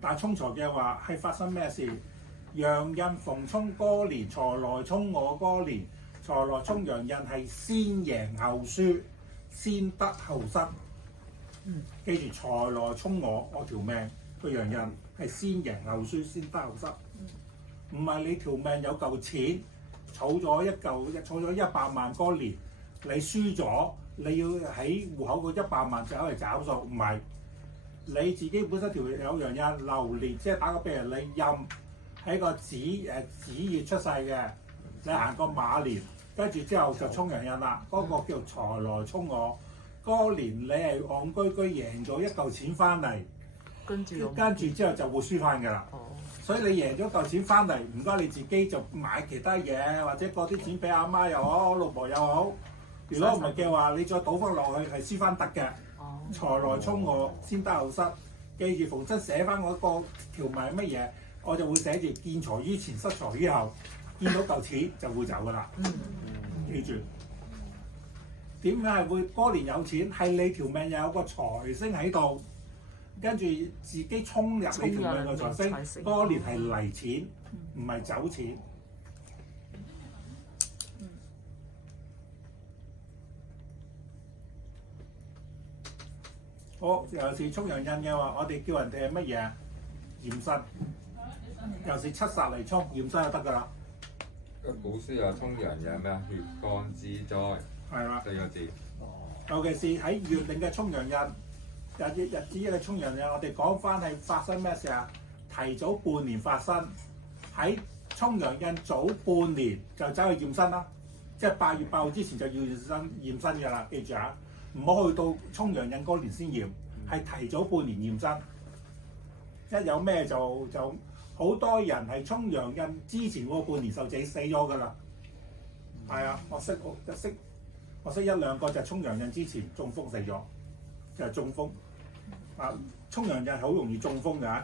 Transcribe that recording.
但係沖財嘅話係發生咩事？陽印逢沖嗰年，財來沖我嗰年，財來沖陽印係先贏後輸，先得後失。記住財來沖我條命個陽印係先贏後輸，先得後失。唔係你條命有嚿錢，儲咗100萬嗰年，你輸咗，你要喺戶口個100萬就攞嚟找數，唔係。你自己本身條有陽印流年，即係打個比如你任喺個子月出世嘅，你行個馬年，跟住之後就沖陽印啦。嗰、個叫財來沖我，嗰年你係戇居居贏咗一嚿錢翻嚟，跟住之後就會輸翻㗎啦。所以你贏咗嚿錢翻嚟，唔該你自己就買其他嘢，或者過啲錢俾阿媽又好，老婆又好。如果唔係嘅話，你再賭翻落去係輸翻得嘅。財來沖我，先得後失。記住，逢親寫翻嗰個條文係乜嘢，我就會寫住見財於前，失財於後。見到嚿錢就會走㗎啦。記住，點解係會嗰年有錢？係你條命有個財星喺度，跟住自己衝入你條命個財星，嗰年係嚟錢，唔係走錢。好，尤其是沖陽印嘅話，我哋叫人哋係乜嘢？驗身。尤其是七煞嚟沖驗身就得㗎啦。個古書有沖陽印咩？血光之災。係啦。4個字。尤其是喺月令嘅沖陽印，日子嘅沖陽印，我哋講翻係發生咩事啊？提早半年發生，喺沖陽印早半年就走去驗身啦，即係8月8號之前就要驗身㗎啦，記住啊！唔好去到沖陽印嗰年先驗，係提早半年驗身。一有咩就好多人係沖陽印之前嗰半年就死咗㗎啦。係啊，我識1、2個就係沖陽印之前中風死咗，就係中風。啊，沖陽印好容易中風㗎。